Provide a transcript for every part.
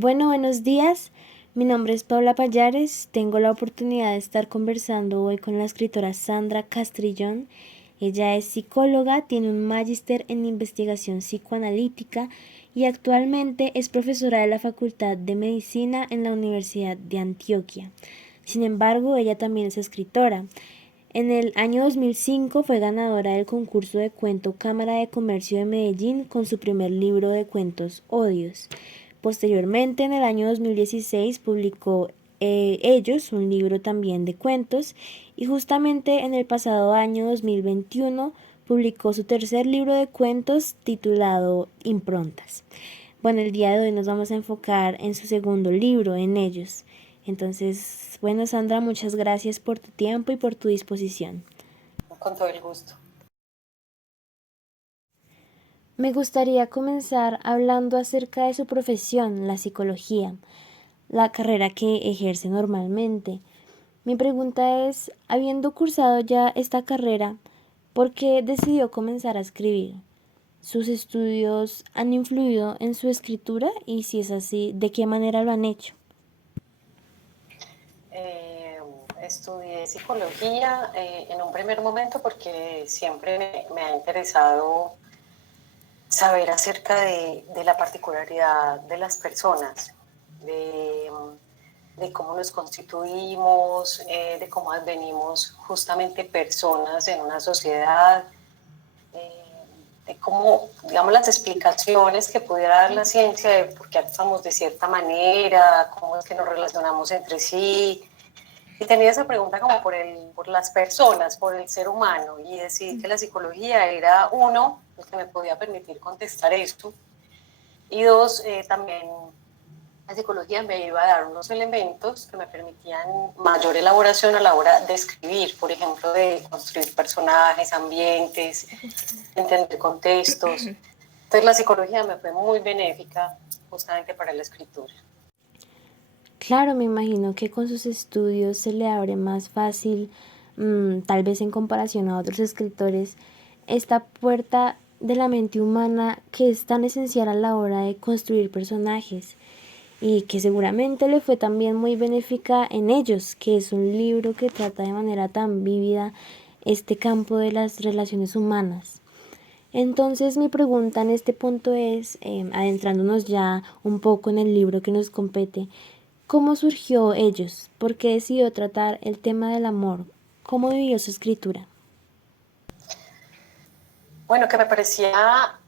Bueno, buenos días. Mi nombre es Paula Payares. Tengo la oportunidad de estar conversando hoy con la escritora Sandra Castrillón. Ella es psicóloga, tiene un magíster en investigación psicoanalítica y actualmente es profesora de la Facultad de Medicina en la Universidad de Antioquia. Sin embargo, ella también es escritora. En el año 2005 fue ganadora del concurso de cuento Cámara de Comercio de Medellín con su primer libro de cuentos Odios. Posteriormente, en el año 2016, publicó Ellos, un libro también de cuentos, y justamente en el pasado año 2021 publicó su tercer libro de cuentos titulado Improntas. Bueno, el día de hoy nos vamos a enfocar en su segundo libro, en Ellos. Entonces, bueno, Sandra, muchas gracias por tu tiempo y por tu disposición. Con todo el gusto. Me gustaría comenzar hablando acerca de su profesión, la psicología, la carrera que ejerce normalmente. Mi pregunta es, habiendo cursado ya esta carrera, ¿por qué decidió comenzar a escribir? ¿Sus estudios han influido en su escritura? Y si es así, ¿de qué manera lo han hecho? Eh, Estudié psicología en un primer momento porque siempre me ha interesado saber acerca de la particularidad de las personas, de, de cómo nos constituimos, de cómo advenimos justamente personas en una sociedad, eh, de cómo, digamos, las explicaciones que pudiera dar la ciencia de por qué actuamos de cierta manera, cómo es que nos relacionamos entre sí. Y tenía esa pregunta como por las personas, por el ser humano, y decidí que la psicología era uno, el que me podía permitir contestar esto, y dos, también la psicología me iba a dar unos elementos que me permitían mayor elaboración a la hora de escribir, por ejemplo, de construir personajes, ambientes, entender contextos. Entonces la psicología me fue muy benéfica justamente para la escritura. Claro, me imagino que con sus estudios se le abre más fácil, tal vez en comparación a otros escritores, esta puerta de la mente humana que es tan esencial a la hora de construir personajes y que seguramente le fue también muy benéfica en Ellos, que es un libro que trata de manera tan vívida este campo de las relaciones humanas. Entonces mi pregunta en este punto es, adentrándonos ya un poco en el libro que nos compete, ¿cómo surgió Ellos? ¿Por qué decidió tratar el tema del amor? ¿Cómo vivió su escritura? Bueno, que me parecía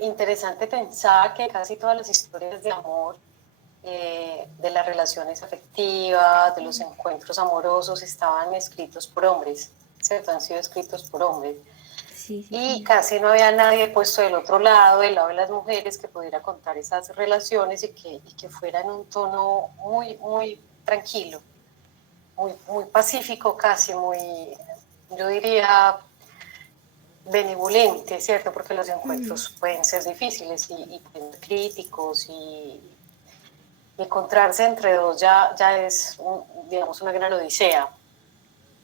interesante pensar que casi todas las historias de amor, de las relaciones afectivas, de los encuentros amorosos, estaban escritos por hombres, ¿cierto? Han sido escritos por hombres. Sí, sí, Y sí. casi no había nadie puesto del lado de las mujeres, que pudiera contar esas relaciones y que fuera en un tono muy, muy tranquilo, muy pacífico, casi muy, yo diría, benevolente, ¿cierto? Porque los encuentros pueden ser difíciles y pueden ser críticos y encontrarse entre dos ya es, digamos, una gran odisea.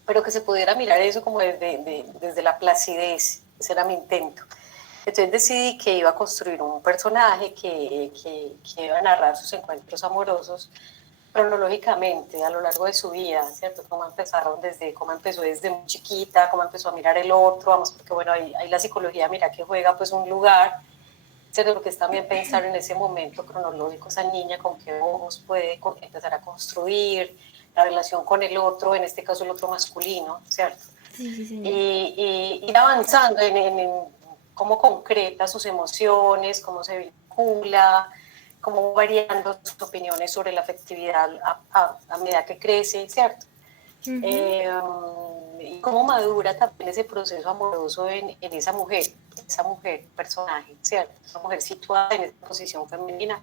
Pero que se pudiera mirar eso como desde la placidez, ese era mi intento. Entonces decidí que iba a construir un personaje que iba a narrar sus encuentros amorosos cronológicamente a lo largo de su vida, ¿cierto? Cómo empezó desde muy chiquita, cómo empezó a mirar el otro, vamos, porque bueno, ahí la psicología mira que juega pues un lugar, ¿cierto? Porque es también pensar en ese momento cronológico, esa niña con qué ojos puede empezar a construir la relación con el otro, en este caso el otro masculino, ¿cierto? Sí, sí, señor. Y ir avanzando en cómo concreta sus emociones, cómo se vincula, cómo variando sus opiniones sobre la afectividad a medida que crece, ¿cierto? Ujú. Y cómo madura también ese proceso amoroso en esa mujer personaje, ¿cierto? Esa mujer situada en esa posición femenina.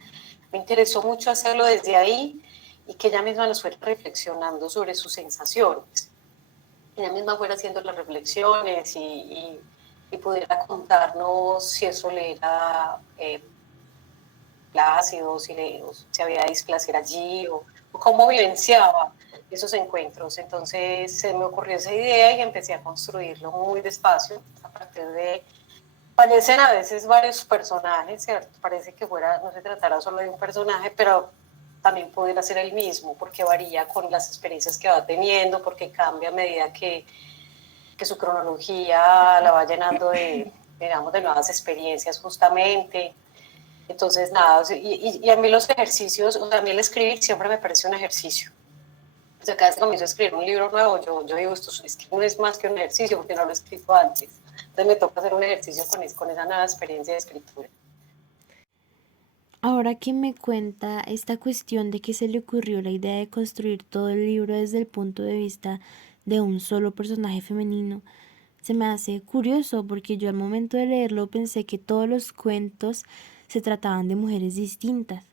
Me interesó mucho hacerlo desde ahí y que ella misma nos fuera reflexionando sobre sus sensaciones, ella misma fuera haciendo las reflexiones y pudiera contarnos si eso le era plácido, si había displacer allí o cómo vivenciaba esos encuentros. Entonces se me ocurrió esa idea y empecé a construirlo muy despacio a partir Aparecen a veces varios personajes, ¿cierto? Parece que fuera, no se tratara solo de un personaje, pero también pudiera ser el mismo, porque varía con las experiencias que va teniendo, porque cambia a medida que su cronología la va llenando de, digamos, de nuevas experiencias justamente. Entonces, nada, y a mí los ejercicios, o sea, a mí el escribir siempre me parece un ejercicio. O sea, cada vez que comienzo a escribir un libro nuevo, yo digo, esto es que no es más que un ejercicio porque no lo he escrito antes. Entonces me toca hacer un ejercicio con esa nueva experiencia de escritura. Ahora que me cuenta esta cuestión de que se le ocurrió la idea de construir todo el libro desde el punto de vista de un solo personaje femenino, se me hace curioso porque yo al momento de leerlo pensé que todos los cuentos se trataban de mujeres distintas.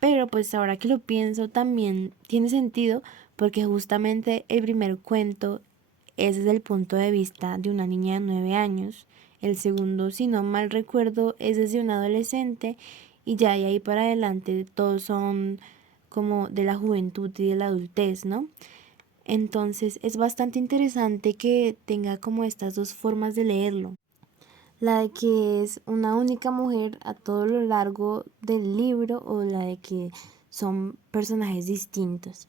Pero pues ahora que lo pienso también tiene sentido porque justamente el primer cuento es desde el punto de vista de una niña de 9 años. El segundo, si no mal recuerdo, es desde un adolescente y ya de ahí para adelante todos son como de la juventud y de la adultez, ¿no? Entonces es bastante interesante que tenga como estas dos formas de leerlo. La de que es una única mujer a todo lo largo del libro o la de que son personajes distintos.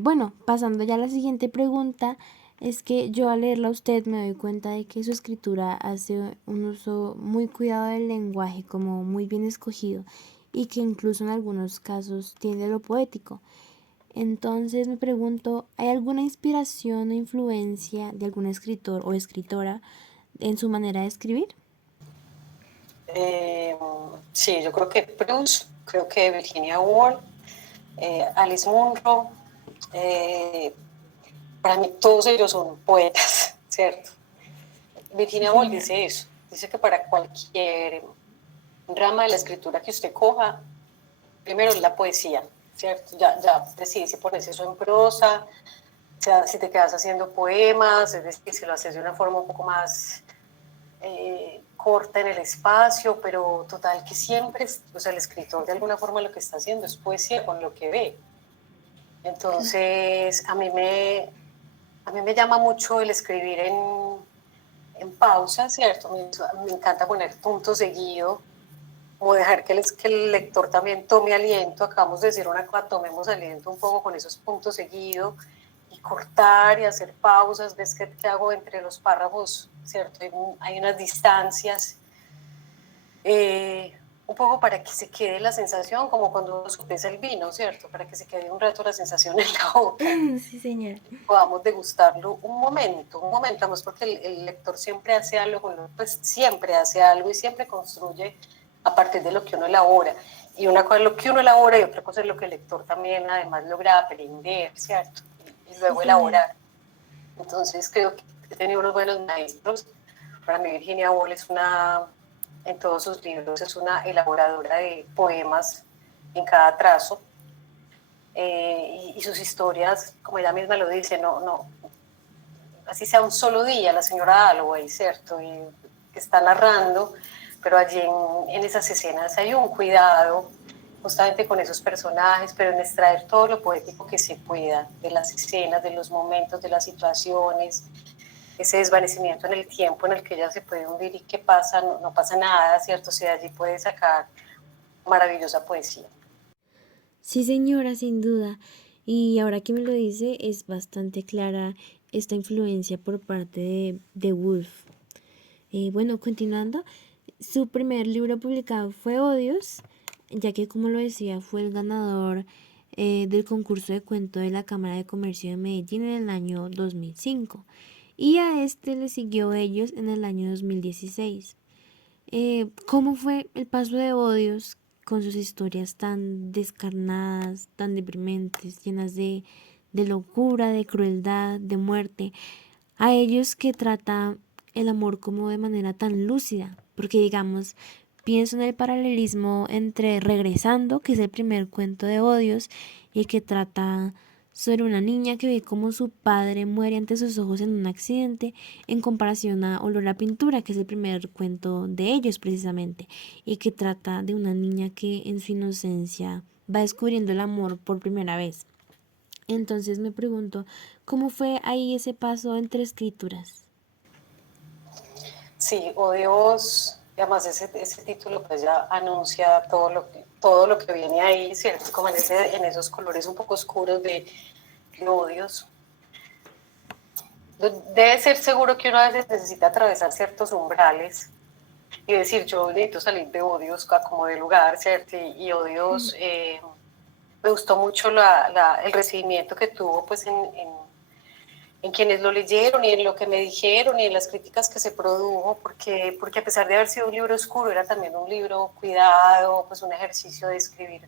Bueno, pasando ya a la siguiente pregunta, es que yo al leerla a usted me doy cuenta de que su escritura hace un uso muy cuidado del lenguaje, como muy bien escogido, y que incluso en algunos casos tiende a lo poético. Entonces me pregunto, ¿hay alguna inspiración o influencia de algún escritor o escritora en su manera de escribir? Eh, sí, yo creo que Proust, creo que Virginia Woolf, Alice Munro, eh, para mí todos ellos son poetas, ¿cierto? Sí, Virginia Woolf señor. dice eso, dice que para cualquier rama de la escritura que usted coja, primero la poesía, ¿cierto? Ya decides si pones eso en prosa, o sea, si te quedas haciendo poemas, es decir, si lo haces de una forma un poco más corta en el espacio, pero total que siempre, o sea, el escritor de alguna forma lo que está haciendo es poesía con lo que ve. Entonces, a mí me llama mucho el escribir en pausa, ¿cierto? Me encanta poner punto seguido, o dejar que el lector también tome aliento. Acabamos de decir una cosa, tomemos aliento un poco con esos puntos seguidos y cortar y hacer pausas. Ves que hago entre los párrafos, ¿cierto? Hay unas distancias. Un poco para que se quede la sensación, como cuando uno sopesa el vino, ¿cierto? Para que se quede un rato la sensación en la boca Sí, señor. podamos degustarlo un momento, más porque el lector siempre hace algo, pues siempre hace algo y siempre construye a partir de lo que uno elabora. Y una cosa es lo que uno elabora y otra cosa es lo que el lector también además logra aprender, ¿cierto? Y Sí, luego señor. elaborar. Entonces creo que he tenido unos buenos maestros. Para mí Virginia Woolf es una, en todos sus libros, es una elaboradora de poemas en cada trazo. Y sus historias, como ella misma lo dice, así sea un solo día, la señora Dalloway, ¿cierto? Y que está narrando, pero allí en esas escenas hay un cuidado justamente con esos personajes, pero en extraer todo lo poético que se pueda de las escenas, de los momentos, de las situaciones, ese desvanecimiento en el tiempo en el que ella se puede hundir y qué pasa, no pasa nada, ¿cierto? O sea, allí puede sacar maravillosa poesía. Sí, señora, sin duda. Y ahora que me lo dice, es bastante clara esta influencia por parte de Woolf. Bueno, continuando, su primer libro publicado fue Odios, ya que como lo decía, fue el ganador del concurso de cuento de la Cámara de Comercio de Medellín en el año 2005. Y a este le siguió Ellos en el año 2016. ¿Cómo fue el paso de Odios con sus historias tan descarnadas, tan deprimentes, llenas de locura, de crueldad, de muerte, a ellos que trata el amor como de manera tan lúcida? Porque digamos, pienso en el paralelismo entre Regresando, que es el primer cuento de Odios, y que trata sobre una niña que ve cómo su padre muere ante sus ojos en un accidente, en comparación a Olor a Pintura, que es el primer cuento de ellos precisamente, y que trata de una niña que en su inocencia va descubriendo el amor por primera vez. Entonces me pregunto, ¿cómo fue ahí ese paso entre escrituras? Sí, odios, y además ese título pues ya anuncia todo lo que viene ahí, ¿cierto? Como en esos colores un poco oscuros de odios. Debe ser seguro que uno a veces necesita atravesar ciertos umbrales y decir, yo necesito salir de odios a como de lugar, ¿cierto? Y odios, me gustó mucho el recibimiento que tuvo pues en quienes lo leyeron y en lo que me dijeron y en las críticas que se produjo, porque a pesar de haber sido un libro oscuro, era también un libro cuidado, pues un ejercicio de escribir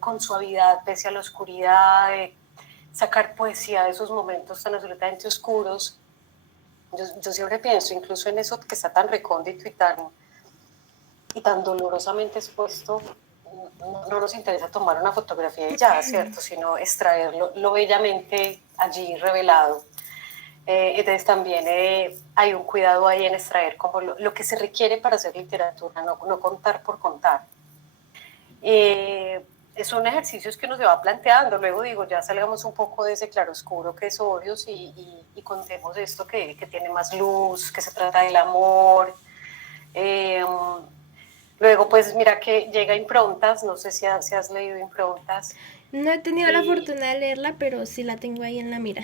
con suavidad pese a la oscuridad, de sacar poesía de esos momentos tan absolutamente oscuros. Yo siempre pienso, incluso en eso que está tan recóndito y tan dolorosamente expuesto, no nos interesa tomar una fotografía y ya, ¿cierto? Sino extraerlo lo bellamente allí revelado. Entonces también hay un cuidado ahí en extraer como lo que se requiere para hacer literatura, no contar por contar. Son ejercicios que uno se va planteando, luego digo, ya salgamos un poco de ese claroscuro que es odios y contemos esto que tiene más luz, que se trata del amor. Eh, Luego, pues mira que llega Improntas, no sé si has leído Improntas, No he tenido la y, fortuna de leerla, pero sí la tengo ahí en la mira.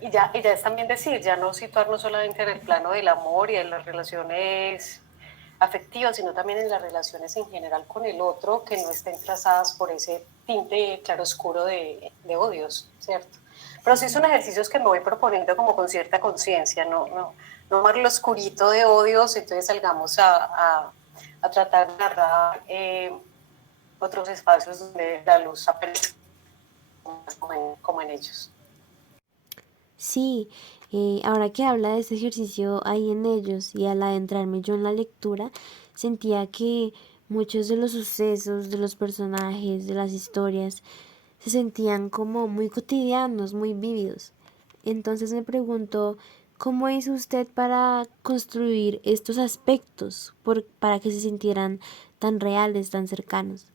y ya es también decir, ya no situarnos solamente en el plano del amor y de las relaciones afectivas, sino también en las relaciones en general con el otro, que no estén trazadas por ese tinte claroscuro de odios, ¿cierto? Pero sí son ejercicios que me voy proponiendo como con cierta conciencia, no más lo oscurito de odios, entonces salgamos a tratar de narrar otros espacios donde la luz aparece como en ellos. Sí, ahora que habla de ese ejercicio ahí en ellos y al adentrarme yo en la lectura, sentía que muchos de los sucesos, de los personajes, de las historias, se sentían como muy cotidianos, muy vívidos. Entonces me pregunto, ¿cómo hizo usted para construir estos aspectos para que se sintieran tan reales, tan cercanos?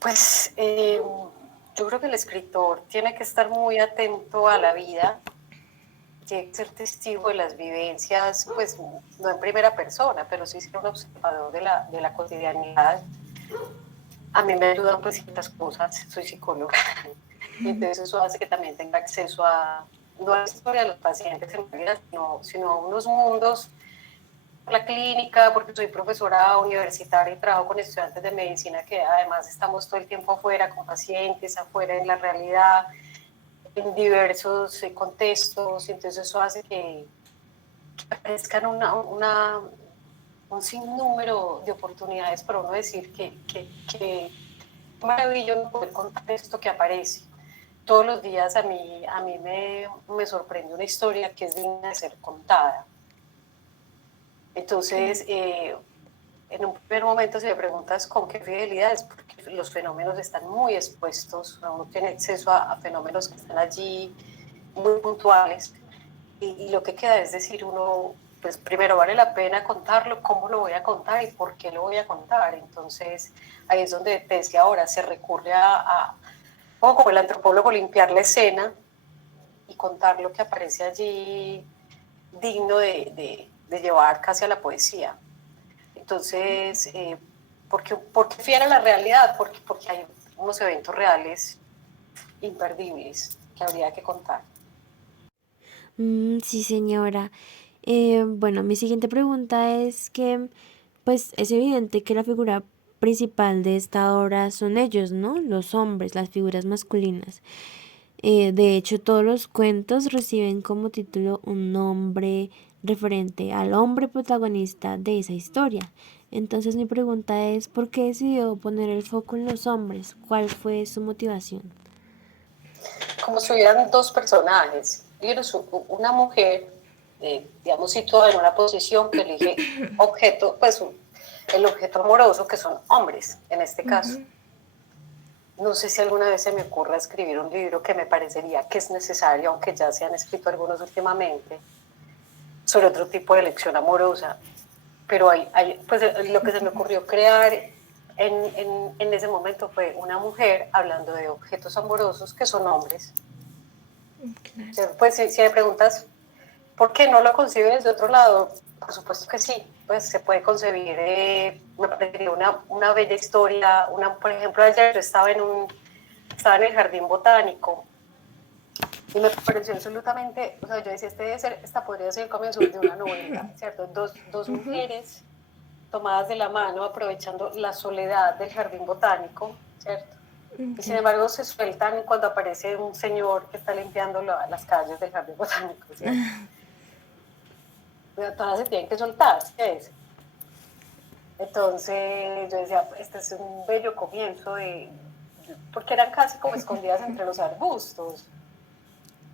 Pues yo creo que el escritor tiene que estar muy atento a la vida, tiene que ser testigo de las vivencias, pues no en primera persona, pero sí ser un observador de la cotidianidad. A mí me ayudan pues ciertas cosas, soy psicóloga, y entonces eso hace que también tenga acceso no a la historia de los pacientes en realidad, sino a unos mundos, la clínica, porque soy profesora universitaria y trabajo con estudiantes de medicina que además estamos todo el tiempo afuera con pacientes, afuera en la realidad, en diversos contextos, y entonces eso hace que aparezcan un sinnúmero de oportunidades para uno decir que maravilloso poder contar esto que aparece. Todos los días a mí me sorprende una historia que es digna de ser contada. Entonces, en un primer momento, si me preguntas con qué fidelidad, es porque los fenómenos están muy expuestos, uno tiene acceso a fenómenos que están allí muy puntuales, y lo que queda es decir, uno, pues primero vale la pena contarlo, cómo lo voy a contar y por qué lo voy a contar. Entonces, ahí es donde te decía ahora, se recurre como el antropólogo, limpiar la escena y contar lo que aparece allí digno de llevar casi a la poesía. Entonces, porque fiera la realidad, porque hay unos eventos reales imperdibles que habría que contar. Sí, señora. Bueno, mi siguiente pregunta es que, pues es evidente que la figura principal de esta obra son ellos, ¿no? Los hombres, las figuras masculinas. De hecho, todos los cuentos reciben como título un nombre referente al hombre protagonista de esa historia. Entonces mi pregunta es, ¿por qué decidió poner el foco en los hombres? ¿Cuál fue su motivación? Como si hubieran dos personajes, una mujer, digamos, situada en una posición que elige objeto, pues el objeto amoroso, que son hombres en este caso. No sé si alguna vez se me ocurra escribir un libro que me parecería que es necesario, aunque ya se han escrito algunos últimamente, sobre otro tipo de elección amorosa. Pero pues lo que se me ocurrió crear en ese momento fue una mujer hablando de objetos amorosos que son hombres. Claro. Pues si me preguntas ¿Por qué no lo concibe desde otro lado? Por supuesto que sí, pues se puede concebir, me parecería una bella historia, por ejemplo, ayer yo estaba en el jardín botánico y me pareció absolutamente, o sea, yo decía, esta podría ser el comienzo de una novela, ¿cierto? Dos mujeres tomadas de la mano, aprovechando la soledad del jardín botánico, ¿cierto? Y sin embargo se sueltan cuando aparece un señor que está limpiando las calles del jardín botánico, ¿cierto? Pero todas se tienen que soltar, ¿sí es? Entonces yo decía, este es un bello comienzo porque eran casi como escondidas entre los arbustos.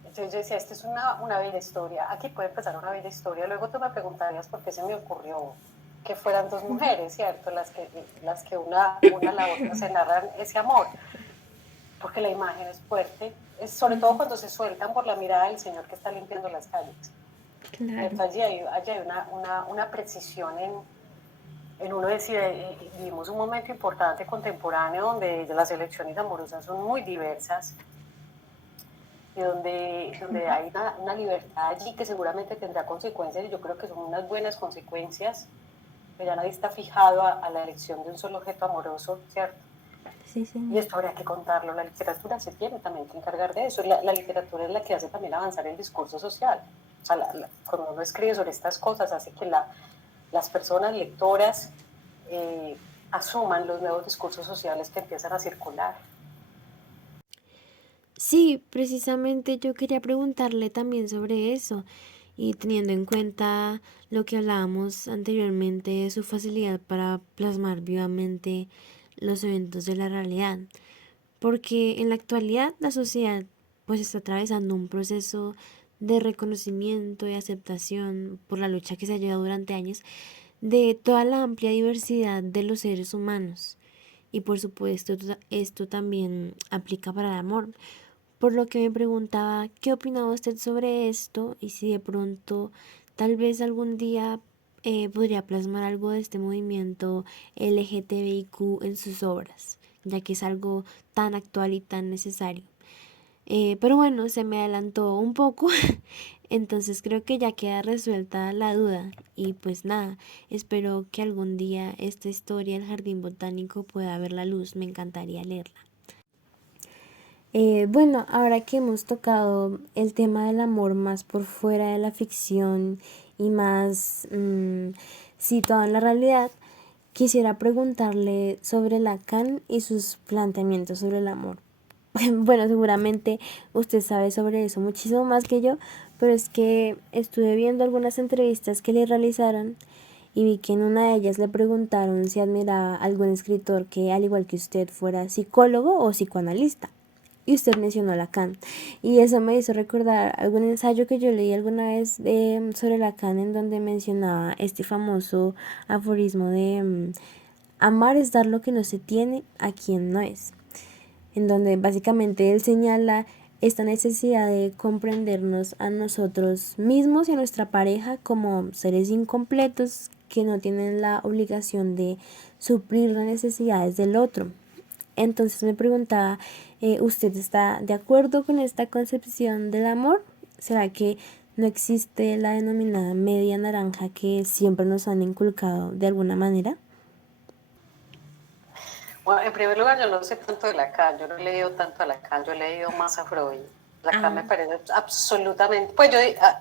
Entonces yo decía, esta es una bella historia, aquí puede empezar una bella historia. Luego tú me preguntarías por qué se me ocurrió que fueran dos mujeres, ¿cierto? Las que una a la otra se narran ese amor, porque la imagen es fuerte, sobre todo cuando se sueltan por la mirada del señor que está limpiando las calles. Claro. Allí hay una precisión en uno decir, vivimos un momento importante contemporáneo donde las elecciones amorosas son muy diversas y donde hay una libertad allí que seguramente tendrá consecuencias y yo creo que son unas buenas consecuencias, que ya nadie está fijado a la elección de un solo objeto amoroso, ¿cierto? Sí, sí. Y esto habría que contarlo, la literatura se tiene también que encargar de eso, la literatura es la que hace también avanzar el discurso social, o sea, cuando uno escribe sobre estas cosas hace que las personas lectoras asuman los nuevos discursos sociales que empiezan a circular. Sí, precisamente yo quería preguntarle también sobre eso y teniendo en cuenta lo que hablábamos anteriormente de su facilidad para plasmar vivamente los eventos de la realidad, porque en la actualidad la sociedad pues está atravesando un proceso de reconocimiento y aceptación por la lucha que se ha llevado durante años de toda la amplia diversidad de los seres humanos. Y por supuesto esto también aplica para el amor. Por lo que me preguntaba qué opinaba usted sobre esto y si de pronto tal vez algún día podría plasmar algo de este movimiento LGTBIQ en sus obras, ya que es algo tan actual y tan necesario. Pero bueno, se me adelantó un poco, entonces creo que ya queda resuelta la duda. Y pues nada, espero que algún día esta historia del jardín botánico pueda ver la luz, me encantaría leerla. Bueno, ahora que hemos tocado el tema del amor más por fuera de la ficción y más situado en la realidad, quisiera preguntarle sobre Lacan y sus planteamientos sobre el amor. Bueno, seguramente usted sabe sobre eso muchísimo más que yo, pero es que estuve viendo algunas entrevistas que le realizaron y vi que en una de ellas le preguntaron si admiraba a algún escritor que, al igual que usted, fuera psicólogo o psicoanalista. Y usted mencionó a Lacan. Y eso me hizo recordar algún ensayo que yo leí alguna vez sobre Lacan, en donde mencionaba este famoso aforismo de amar es dar lo que no se tiene a quien no es, en donde básicamente él señala esta necesidad de comprendernos a nosotros mismos y a nuestra pareja como seres incompletos que no tienen la obligación de suplir las necesidades del otro. Entonces me preguntaba, ¿usted está de acuerdo con esta concepción del amor? ¿Será que no existe la denominada media naranja que siempre nos han inculcado de alguna manera? Bueno, en primer lugar, yo no sé tanto de Lacan, yo no he leído tanto a Lacan, yo he leído más a Freud. Lacan me parece absolutamente, pues yo,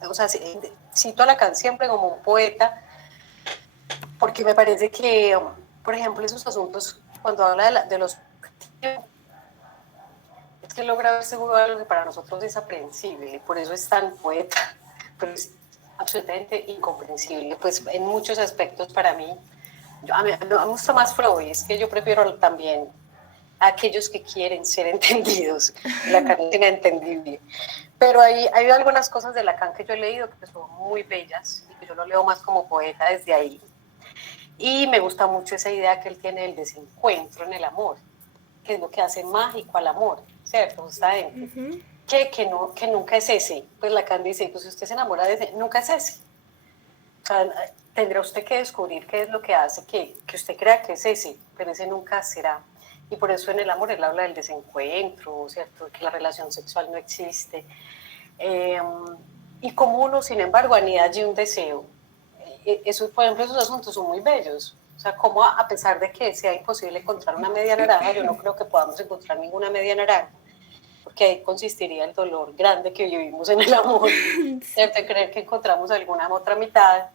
o sea, cito a Lacan siempre como un poeta, porque me parece que, por ejemplo, esos asuntos, cuando habla de los es que logra ver seguro algo que para nosotros es aprehensible, y por eso es tan poeta, pero es absolutamente incomprensible, pues en muchos aspectos para mí. A mí me gusta más Freud, es que yo prefiero también a aquellos que quieren ser entendidos. Lacan es inentendible. Pero hay algunas cosas de Lacan que yo he leído que son muy bellas y que yo lo leo más como poeta desde ahí. Y me gusta mucho esa idea que él tiene del desencuentro en el amor, que es lo que hace mágico al amor, ¿cierto? Justamente. Que nunca es ese. Pues Lacan dice, pues si usted se enamora de ese, nunca es ese. O sea, tendrá usted que descubrir qué es lo que hace que usted crea que es ese, pero ese nunca será. Y por eso en el amor él habla del desencuentro, ¿cierto? Que la relación sexual no existe. y como uno, sin embargo, anida allí un deseo. Eso, por ejemplo, esos asuntos son muy bellos. O sea, como a pesar de que sea imposible encontrar una media naranja, yo no creo que podamos encontrar ninguna media naranja, porque ahí consistiría el dolor grande que vivimos en el amor, de creer que encontramos alguna otra mitad.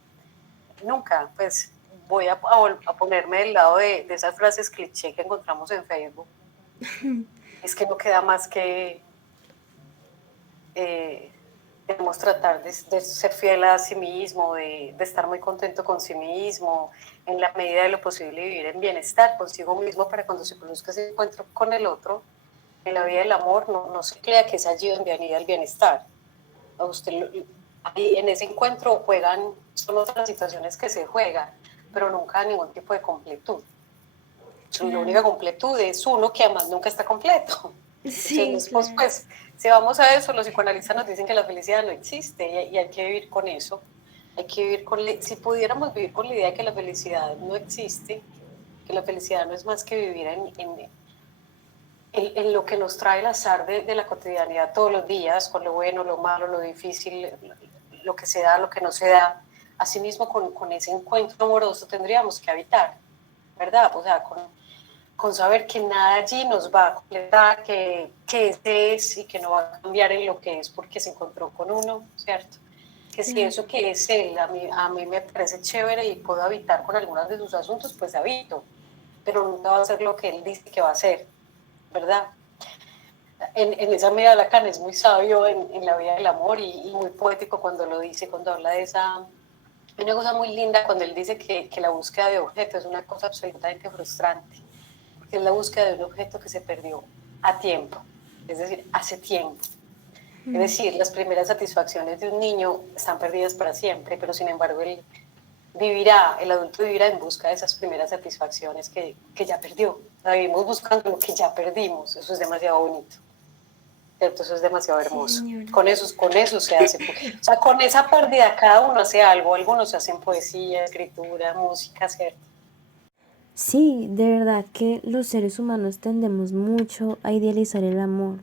Nunca, pues voy a ponerme del lado de esas frases cliché que encontramos en Facebook. Es que no queda más que eh, debemos tratar de ser fiel a sí mismo, de estar muy contento con sí mismo, en la medida de lo posible vivir en bienestar consigo mismo para cuando se produzca ese encuentro con el otro, en la vida del amor, no se crea que es allí donde anida el bienestar. A usted, ahí, en ese encuentro juegan, son otras situaciones que se juegan, pero nunca ningún tipo de completud. La Claro. única completud es uno que además nunca está completo. Sí, Entonces, claro. pues, si vamos a eso, los psicoanalistas nos dicen que la felicidad no existe y hay que vivir con eso. Hay que vivir si pudiéramos vivir con la idea de que la felicidad no existe, que la felicidad no es más que vivir en lo que nos trae el azar de la cotidianidad todos los días, con lo bueno, lo malo, lo difícil, lo que se da, lo que no se da. Asimismo, con ese encuentro amoroso tendríamos que habitar, ¿verdad? O sea, con saber que nada allí nos va a completar, que ese es y que no va a cambiar en lo que es porque se encontró con uno, ¿cierto? Que si Claro. eso que es él a mí me parece chévere y puedo habitar con algunos de sus asuntos, pues habito, pero nunca va a ser lo que él dice que va a ser, ¿verdad? En esa medida Lacan es muy sabio en la vida del amor y muy poético cuando lo dice, cuando habla de esa... Una cosa muy linda cuando él dice que la búsqueda de objeto es una cosa absolutamente frustrante, porque es la búsqueda de un objeto que se perdió a tiempo, es decir, hace tiempo. Es decir, las primeras satisfacciones de un niño están perdidas para siempre, pero sin embargo él vivirá, el adulto vivirá en busca de esas primeras satisfacciones que ya perdió. O sea, vivimos buscando lo que ya perdimos, eso es demasiado bonito. ¿Cierto? Eso es demasiado Sí, hermoso. señora. Con eso se hace. O sea, con esa pérdida cada uno hace algo. Algunos hacen poesía, escritura, música, ¿cierto? Sí, de verdad que los seres humanos tendemos mucho a idealizar el amor.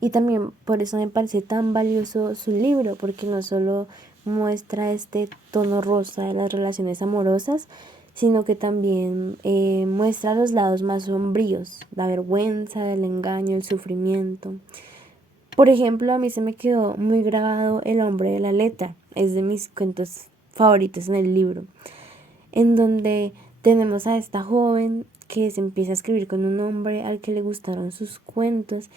Y también por eso me parece tan valioso su libro, porque no solo muestra este tono rosa de las relaciones amorosas, sino que también muestra los lados más sombríos, la vergüenza, el engaño, el sufrimiento. Por ejemplo, a mí se me quedó muy grabado El hombre de la letra, es de mis cuentos favoritos en el libro, en donde tenemos a esta joven que se empieza a escribir con un hombre al que le gustaron sus cuentos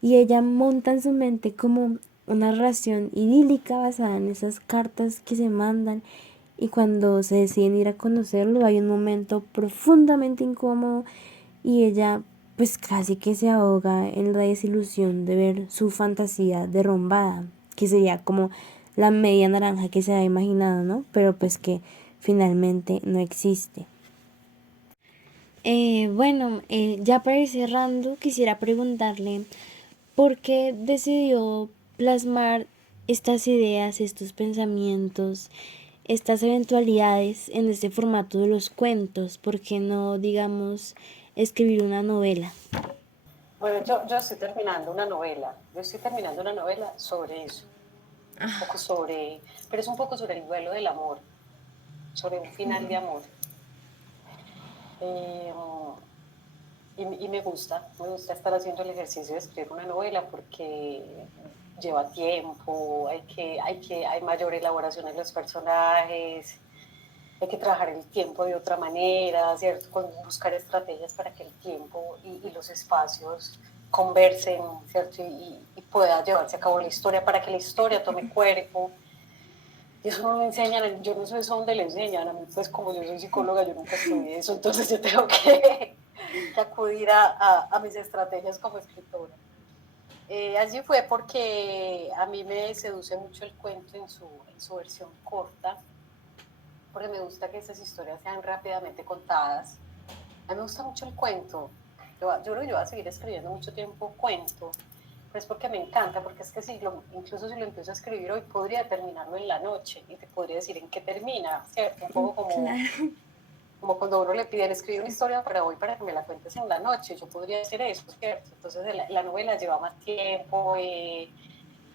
y ella monta en su mente como una relación idílica basada en esas cartas que se mandan y cuando se deciden ir a conocerlo hay un momento profundamente incómodo y ella pues casi que se ahoga en la desilusión de ver su fantasía derrumbada, que sería como la media naranja que se ha imaginado, ¿no? Pero pues que finalmente no existe. Ya para ir cerrando, quisiera preguntarle por qué decidió plasmar estas ideas, estos pensamientos, estas eventualidades en este formato de los cuentos, por qué no, digamos, escribir una novela. Bueno, yo estoy terminando una novela. Yo estoy terminando una novela sobre eso. Un poco sobre, pero es un poco sobre el duelo del amor, sobre un final de amor. Eh, y me gusta estar haciendo el ejercicio de escribir una novela porque lleva tiempo, hay mayor elaboración en los personajes, hay que trabajar el tiempo de otra manera, ¿cierto? Buscar estrategias para que el tiempo y los espacios conversen, ¿cierto? Y pueda llevarse a cabo la historia, para que la historia tome cuerpo. Y eso no lo enseñan, yo no sé eso dónde le enseñan, a mí pues como yo soy psicóloga, yo nunca estudié eso, entonces yo tengo que acudir a mis estrategias como escritora. Allí fue porque a mí me seduce mucho el cuento en su versión corta, porque me gusta que esas historias sean rápidamente contadas. A mí me gusta mucho el cuento. Yo creo que yo voy a seguir escribiendo mucho tiempo cuento, pues porque me encanta, porque es que incluso si lo empiezo a escribir hoy, podría terminarlo en la noche y te podría decir en qué termina, ¿cierto? Un poco Claro. como cuando a uno le piden escribir una historia para hoy para que me la cuentes en la noche, yo podría hacer eso, ¿cierto? Entonces la novela lleva más tiempo,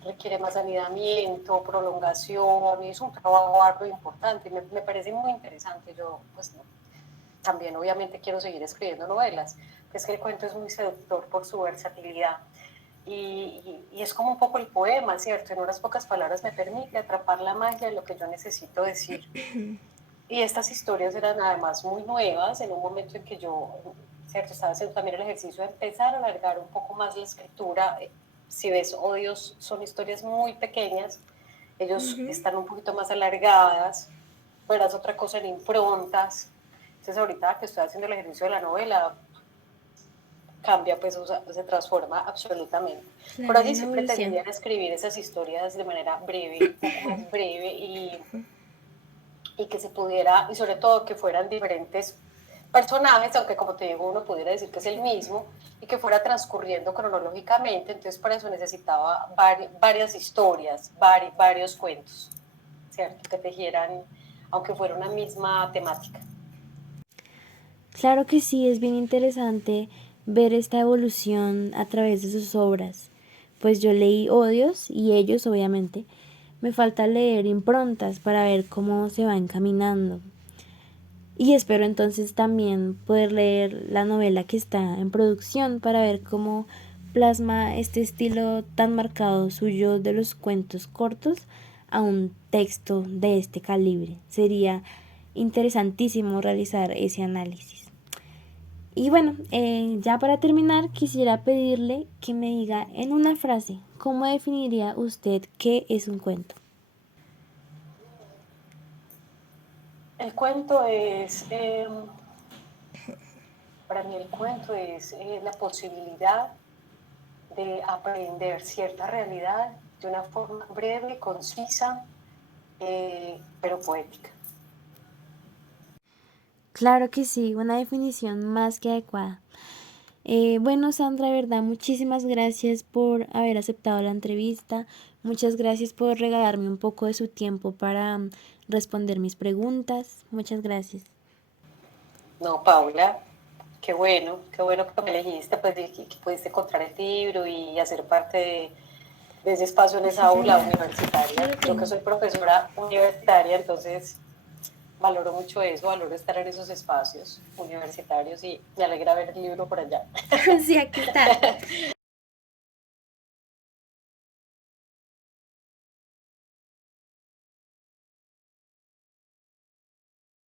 requiere más anidamiento, prolongación, y es un trabajo arduo e importante, me parece muy interesante. Yo, pues, también obviamente quiero seguir escribiendo novelas, es que el cuento es muy seductor por su versatilidad. Y es como un poco el poema, ¿cierto? En unas pocas palabras me permite atrapar la magia de lo que yo necesito decir. Y estas historias eran además muy nuevas en un momento en que yo, ¿cierto? Estaba haciendo también el ejercicio de empezar a alargar un poco más la escritura. Si ves Odios, son historias muy pequeñas, ellos están un poquito más alargadas, verás otra cosa en improntas. Entonces ahorita que estoy haciendo el ejercicio de la novela, cambia, pues, o sea, se transforma absolutamente. Claro, Por hay allí una sí evolución. pretendían escribir esas historias de manera breve, un poco más breve, y que se pudiera, y sobre todo que fueran diferentes personajes, aunque como te digo, uno pudiera decir que es el mismo, y que fuera transcurriendo cronológicamente. Entonces para eso necesitaba varias historias, varios cuentos, ¿cierto? Que tejieran, aunque fuera una misma temática. Claro que sí, es bien interesante ver esta evolución a través de sus obras. Pues yo leí Odios y ellos, obviamente. Me falta leer Improntas para ver cómo se va encaminando. Y espero entonces también poder leer la novela que está en producción para ver cómo plasma este estilo tan marcado suyo de los cuentos cortos a un texto de este calibre. Sería interesantísimo realizar ese análisis. Y bueno, ya para terminar quisiera pedirle que me diga en una frase, ¿cómo definiría usted qué es un cuento? El cuento es, para mí el cuento es la posibilidad de aprender cierta realidad de una forma breve, concisa, pero poética. Claro que sí, una definición más que adecuada. Bueno, Sandra, de verdad, muchísimas gracias por haber aceptado la entrevista. Muchas gracias por regalarme un poco de su tiempo para responder mis preguntas. Muchas gracias. No, Paula, qué bueno que me elegiste, pues, que pudiste encontrar el libro y hacer parte de ese espacio en esa aula universitaria. Yo que soy profesora universitaria, entonces valoro mucho eso, valoro estar en esos espacios universitarios, y me alegra ver el libro por allá. Sí, aquí está.